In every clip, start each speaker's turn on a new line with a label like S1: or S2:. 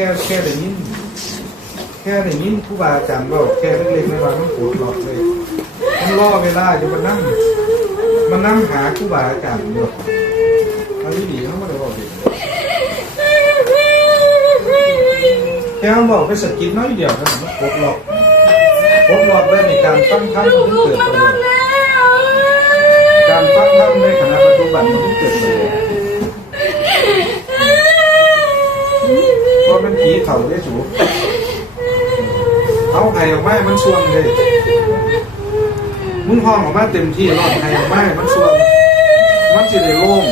S1: ค่แค่ได้ยินแค่ได้ยินครูบาอาจารย์เว่าแค่เล็กๆน้อยๆมันปวดหลอดเลยมันรอเวลาอยู่มันนั่งมันนั่งหาครูบาอาจารย์อยู่อันนี้ดีเขาไม่ได้บอกดีแค่บอกไปสกิดน้อยเดียวนั้นมันปวดหลอดปวดหลอดเลยในการฟังธรรมมันเกิดประโยชน์การฟังธรรมในขณะปัจจุบันมันเกิดประโยชน์เพ ราะมันผีเข่าได้สูเอาไห้ออกมามันส่วงเลยมึงห้องออกมาเต็มที่รอดไห้ออกมามันส่วงมันจะได้โล่ง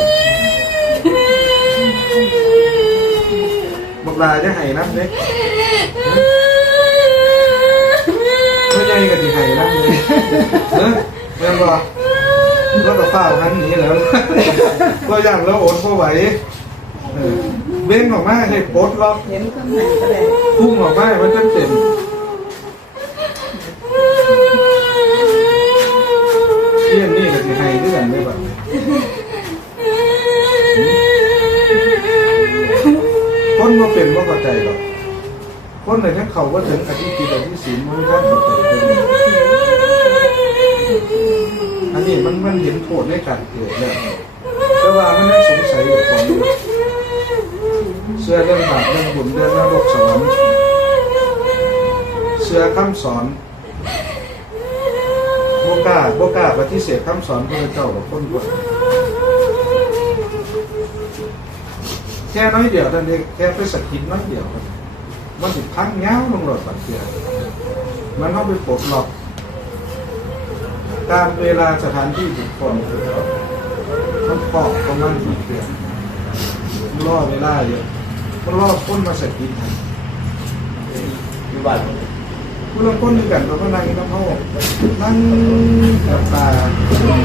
S1: บักลาจะไห้น้ำเด้ไม่ใหญ่ก็จะไห้น้ำเลยเนอะเมื่อบ่แล้วก็ฝ้าวหันหนีแล้วก็ย่างแล้วโอดพอไหว เออเบ้งออกมาให้ปลดล็อก
S2: เห็นคนไหนก็ได้
S1: พุ่งออกมามันจะเต็มเรื่องนี้ก็สิให้ด้วยกันได้แบบคนมาเป็นว่าเข้าใจหรอกคนไหนที่เขาว่าถึงอธิกิจอธิศีลมันท่านเข้าใจเป็นอันนี้มันมันเห็นโทษในการเกิดแล้วแต่ว่ามันยังสงสัยอยู่ของอ ยู่เสื้อเรื่องบาปเรื่องบุญเรื่องนรกสวรรค์เชื่อคำสอนโบกาโบกาปฏิเสธคำสอนพระเจ้ากับคนคนแค่น้อยเดียวนั่นเองแค่ไปสกิดน้อยเดียวมันติดพังเงาลงหลอดปัดเกลือมันเข้าไปปลดล็อกการเวลาสถานที่บุคคลมันปอกประมาณกี่เดือนมันล่อเวลาเยอะ มันล่อคนมาสะกิดทัน
S3: อยู่บ้าน
S1: ผู้ลงต้นด้วยกันเราก็นั่งน้ำเขานั่งกับตา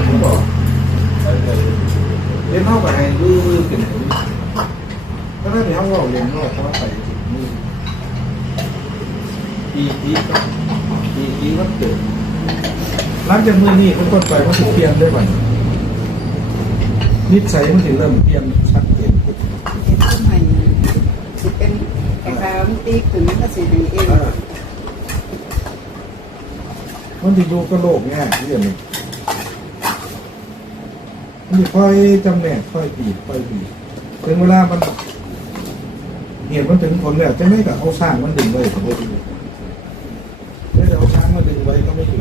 S1: ผู้บอกเล่นเท่ากับให้ดูเป็นไหนก็นั่นเขาบอกเรียนนอกเขาไปถึงนี่ปีปีก็ปีปีก็เกิดหลังจากมือนี้เป็นต้นไปมันถึงเปลี่ยนด้วยวันนิสัยมันถึงเริ่มเปลี่ยนชัดเจนขึ้น
S2: เห็นคนใหม่สิเป็นคล้ายๆมันตีขึ้นก็สิให้เอง
S1: มันจะอยู่กับโลกง่ายเรื่องนี้มันจะค่อยจำแนกค่อยบีบค่อยบีบถึงเวลามันเหตุมันถึงผลแล้วจะไม่กับเอาสร้างมันดึงไว้ก็ไม่ดีไม่ได้เอาช้างมาดึงไว้ก็ไม่ดี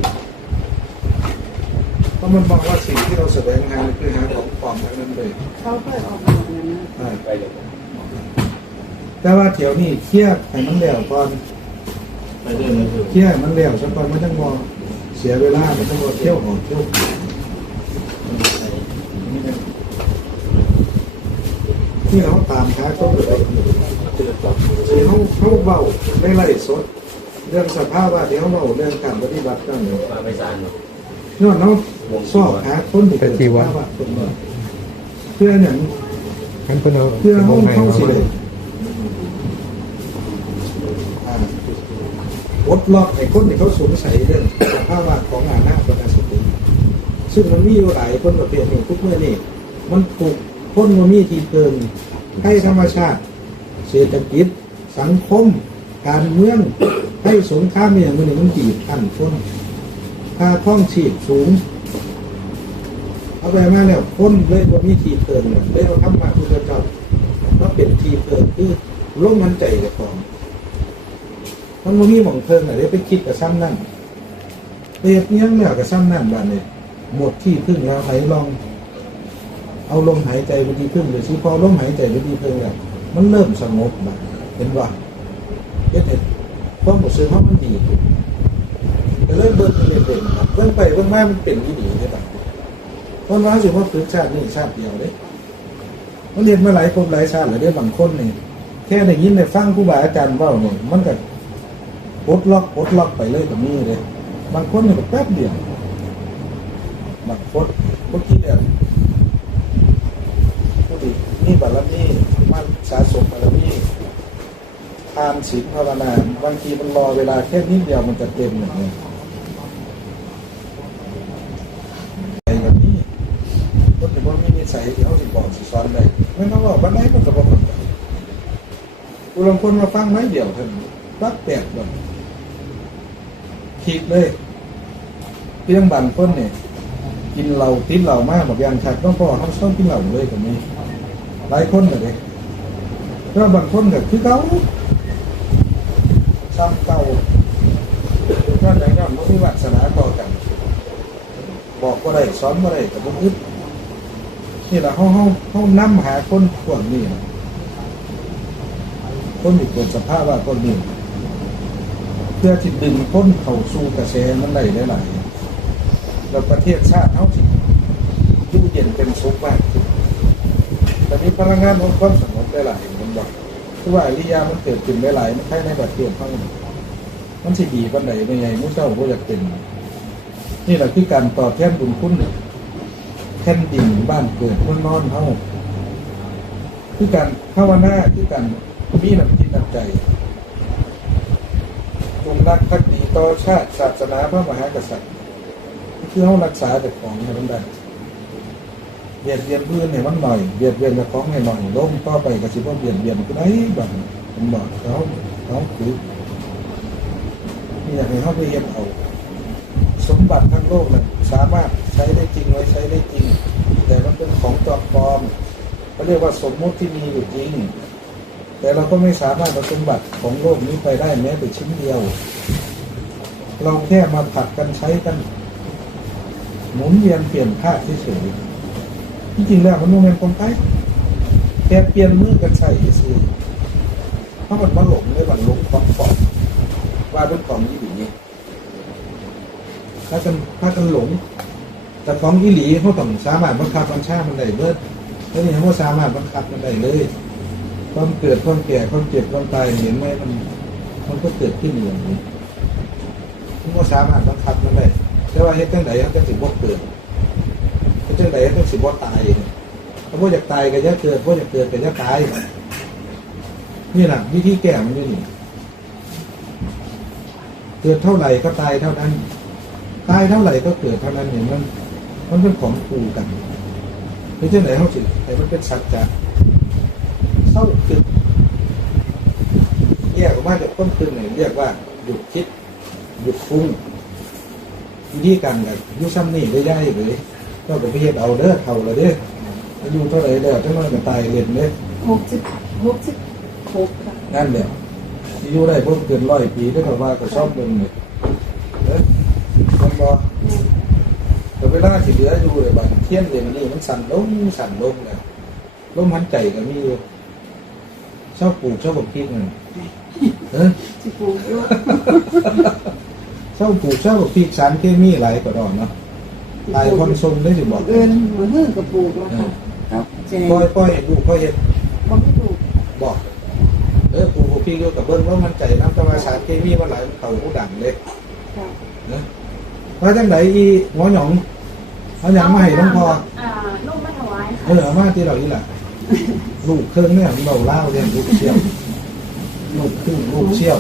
S1: เพราะมันบอกว่าสิ่งที่เราแสดงหาคือหาของปลอมทั้งนั้นเลย
S2: เขาเคยออกมาแบบนั้นนะ
S1: อ่า
S3: ไปเลย
S1: แต่ว่าเถียวนี้เครียดให้มันแล้วก่อน
S3: ไปเรื่อยๆ
S1: เครียดให้มันแล้วซะก่อนมันต้องมองเสียเวลามันต้องมอเที่ยวออกเที่ยวที่เขาตามค้าต้นเลยที่เขาเขาเบาไม่ไล่สด เรื่องสภาพว่าที่เขาเบาเรื่องการปฏิบัตินั่นเนี่ย
S3: มาไม่สารเนาะ
S1: ย้อนเขาสอบหาคนที่เป็นสภาวะคนเดียวเพื่อเนี่ย
S4: ขั้นเพิ่นเอา
S1: เพื่อเขา
S4: ใหม่
S1: เข้า
S4: มา
S1: สิเลยอ่า ปลดล็อกไอ้คนที่เขาสงสัยเรื่องสภาวะของอาณาปณสติซึ่งมันมีอยู่หลายคนประเภทหนึ่งทุกเมื่อนี่มันถูกคนมันมีทีเกินให้ธรรมชาติ เศรษฐกิจ สังคม การเมืองให้สงครามเนี่ยมันนี่มันจีบอันคนค่าท่องชีพสูงเอาไปมาแล้วคนเลยว่ามีทีเกินเนี่ยเลยเราทำมาพุทธเจ้าก็เป็นทีเกินคือลงมันใจกับของ มันบ่มีหม่องเพิ่งอะไรไปคิดกับซ้ำนั่นเรียกเนี้ยงแล้วกับซ้ำนั่นบ้านเนี่ยหมดที่พึ่งแล้วไหลอง เอาลมหายใจไปที่พึ่งเลยสิพอลมหายใจไปที่พึ่งแล้วมันเริ่มสงบแบบเห็นว่าเอ็ดเอ็ดความรู้สึกว่ามันดีขึ้นเริ่มเบิ่งเป็นเด่นๆครับเบิ่งไปเบิ่งมามันเป็นที่ดีเลยแบบคนว่าสิว่าฝึกชาตินี่ชาติเดียวเด้มันเรียนมาหลายภพหลายชาติแล้วเด้บางคนนี่แค่ได้ยินได้ฟังครูบาอาจารย์ว้าเนี่ยมันก็ ปลดล็อกปลดล็อกไปเลยกับมือเลยบางคนเนี่ยก็แป๊บเดียวบางคนบางทีเนี่ยผู้ที่นี่บารมีมันสะสมบารมีทานศีลภาวนาบางทีมันรอเวลาแค่นิดเดียวมันจะเต็มอย่างนี้ไอ้แบบนี้คนที่ว่ามีนิสัยที่เขาสิบอกสิสอนได้ไม่ต้องบอกวันไหนมันก็บอกคนผู้ลางคนมาฟังไม่เดียวท่านปั๊บแตกแบบ คิดเลยเพียงบางคนเนี่ยกินเหล้าติดเหล้ามากแบบยันชักต้องพ่อเขาชอบกินเหล้าเลยแบบนี้หลายคนเลยแล้วบางคนก็คือเขาซ้ำเก่าก็ไหนก็ไม่มีวาสนาต่อกัน บอกก็ได้สอนก็ได้แต่บุอึดนี่แหละเขาเขาเขานำหาคนพวกนี้คนมีกิดสภาพว่าคนนี้ พื่อที่ดึงคนเข้าสู่กระแสมันได้หลายๆแล้วประเทศชาติเขาสิอยู่เย็นเป็นสุขมากขึ้นแต่มีพลังงานของความสงบได้หลายผมบอกคือว่าอริยามันเกิดขึ้นได้หลายมันใช่ในประเทศเขามันสิดีปันใดไม่ไงมุ้เจ้าก็อยากเป็น นี่แหละคือการตอบแทนบุญคุณแผ่นดินบ้านเกิดเมืองนอนเขาคือการภาวนาคือการมีน้ำจิตน้ำใจ จงรักภักดีต่อชาติศาสนาพระมหากษัตริย์คือเขารักษาแต่ของให้มันได้เบียดเบียนเพื่อนให้มันหน่อยเบียดเบียนกับของให้หน่อยล้มต่อไปก็สิบ่เบียดเบียนก็ได้บังผมบอกเขาเขาคือนี่อยากให้เขาไปเห็นเอาสมบัติทั้งโลกนั้นสามารถใช้ได้จริงไว้ใช้ได้จริง แต่มันเป็นของจอมปลอมเขาเรียกว่าสมมุติที่มีอยู่จริง แต่เราก็ไม่สามารถเอาสมบัติของโลกนี้ไปได้แม้แต่ชิ้นเดียว เราแค่มาผัดกันใช้กันหมุนเวียนเปลี่ยนผ้าเฉยๆที่จริงแล้วมันไม่เป็นคนไปแค่เปลี่ยนมือกันใส่เฉยๆเพรามันมาหลงในวันหลงของปลอมว่าเป็นของที่ดีนี้ถ้ากันถ้ากันหลง แต่ของอีหลีเขาต้องสามารถบังคับบัญชามันได้เบิดแล้วนี่เขาสามารถบังคับมันได้เลย ความเกิดความแก่ความเจ็บความตายเห็นไหมมันมันก็เกิดขึ้นอย่างนี้เขาสามารถบังคับมันได้แต่ว่าเฮ็ดจังไดเขาจะสิบ่เกิดเฮ็ดจังไดเขาสิบ่ตายถ้าพ่อยากตายก็จะเกิดพ่อยากเกิดก็จะตายนี่แหละวิธีแก้มันอยู่นี่เกิดเท่าไหร่ก็ตายเท่านั้นตายเท่าไหร่ก็เกิดเท่านั้นเนี่ยมันมันเป็นของคู่กันไม่ใช่ไหนเขาสิไอ้มันเป็นสัจจะ เศร้าคือแยกออกมาจากต้นคืนเนี่ยเรียกว่าหยุดคิด หยุดฟุ้งวิธีการกันอยุซ้ำนี่ได้ย่ายเลยก็ไปเฮ็ดเอาเด้อเท่าละเด้ออายุเท่าไหร่เด้อจังน้อยก็ตายเรียนเด้อ
S2: หกสิบหกสิบหกค่ะ
S1: นั่นแหละอายุได้เพิ่มเกินร้อยปีได้แต่ว่าก็ชอบเบิ่งเลยเด้อมันบ่แต่เวลาที่เหลืออยู่เลยบางเที่ยงเดือนนี้มันสั่นลงสั่นลงเลยลมหันใจก็มีอยู่ ชอบปลูกชอบปลูกพริกมันเออ
S2: สิบหกลูก
S1: ชอบปลูกชอบปลูกพริกสารเคมีหลายกว่าดอนเนาะตายคนทรงได้สิบอก
S2: เอินมือหื้อกับปลูกแล้วค่ะ
S1: ครับ
S2: แจง
S1: ปล่อยปล่อยให้ลูกเขาเห็น
S2: บ่ไม่ปลูก
S1: บอกเออปลูกพริกอยู่กับเบิ้ลว่ามันใจน้ำแตะวันสารเคมีมันหลายมันเข่าหูดังเลย
S2: ค่ะ
S1: นะว่าจังไหนอีหมอหยองเอาหยังมาให้หลวงพ่อ
S4: อ่าลูกไม่ถวาย
S1: เออเอามาที่เราอีหล่ะ ลูกเครื่องเนี่ยเราเล่าเรียนลูกเชี่ยว ลูกครึ่งลูกเชี่ยว